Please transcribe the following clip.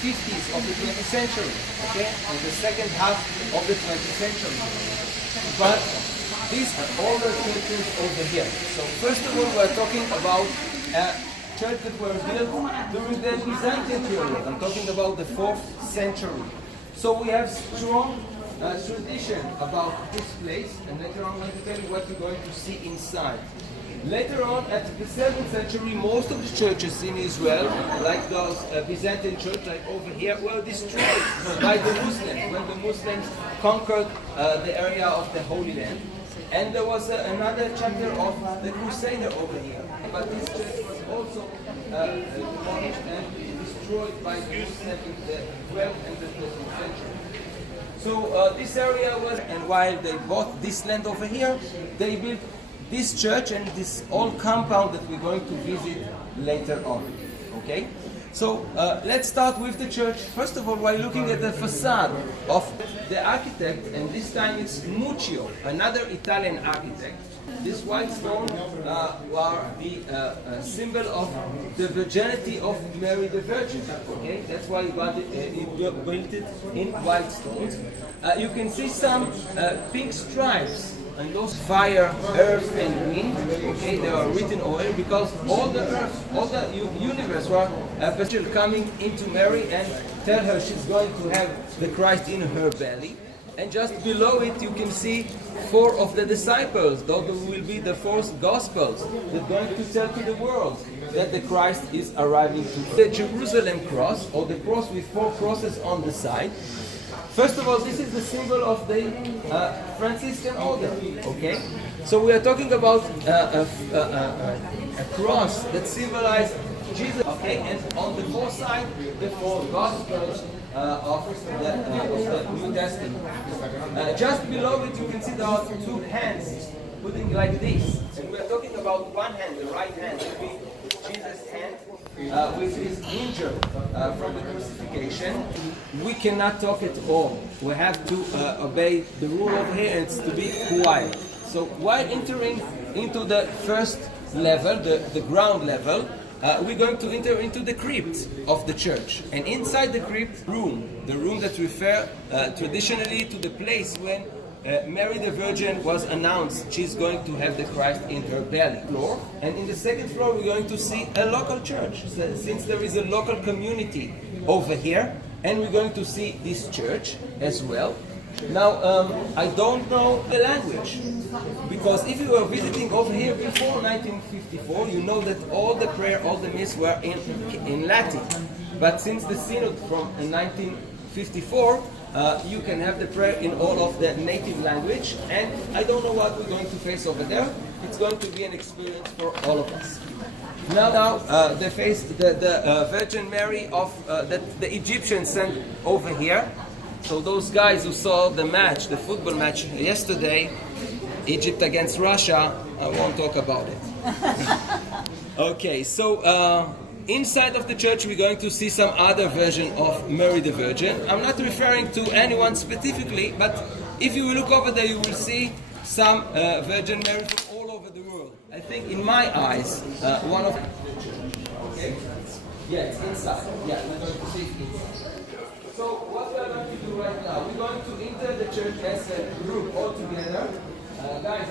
50s of the 20th century, okay, in the second half of the 20th century. But these are older churches over here. So first of all, we're talking about church that were built during the Byzantine period. I'm talking about the 4th century. So we have strong tradition about this place, and later on I'm going to tell you what you're going to see inside. Later on, at the 7th century, most of the churches in Israel, like those Byzantine churches, like over here, were destroyed by the Muslims when the Muslims conquered the area of the Holy Land. And there was another chapter of the Crusader over here. But this church was also demolished and destroyed by the Muslims in the 12th and the 13th century. So this area was, and while they bought this land over here, they built this church and this old compound that we're going to visit later on. Okay? So let's start with the church. First of all, we're looking at the facade of the architect, and this time it's Muccio, another Italian architect. This white stone are the symbol of the virginity of Mary the Virgin. Okay, that's why he built it in white stones. You can see some pink stripes, and those fire, earth, and wind. Okay, they are written oil because all the earth, all the universe were coming into Mary and tell her she's going to have the Christ in her belly. And just below it you can see 4 of the disciples. Those will be the 4 Gospels that are going to tell to the world that the Christ is arriving to the Jerusalem cross, or the cross with 4 crosses on the side. First of all, this is the symbol of the Franciscan order. Okay, so we are talking about a cross that symbolizes Jesus. Okay, and on the 4th side, the 4 Gospels of the New Testament. Just below it, you can see there are 2 hands putting like this. And we are talking about one hand, the right hand, will be Jesus' hand, which is injured from the crucifixion. We cannot talk at all. We have to obey the rule over here, and it's to be quiet. So while entering into the first level, the ground level, we're going to enter into the crypt of the church. And inside the crypt the room that refer traditionally to the place when Mary the Virgin was announced she's going to have the Christ in her belly. And in the second floor we're going to see a local church, since there is a local community over here, and we're going to see this church as well. Now, I don't know the language, because if you were visiting over here before 1954, you know that all the prayer, all the mass were in Latin. But since the synod from 1954, you can have the prayer in all of the native language, and I don't know what we're going to face over there. It's going to be an experience for all of us. Now, the Virgin Mary of that the Egyptians sent over here. So those guys who saw the match, the football match yesterday, Egypt against Russia, I won't talk about it. Okay, so inside of the church we're going to see some other version of Mary the Virgin. I'm not referring to anyone specifically, but if you look over there you will see some Virgin Mary from all over the world. I think in my eyes, one of... Okay? Yeah, it's inside. Yeah, we're going to see it inside. So what we are going to do right now, we're going to enter the church as a group all together. Guys,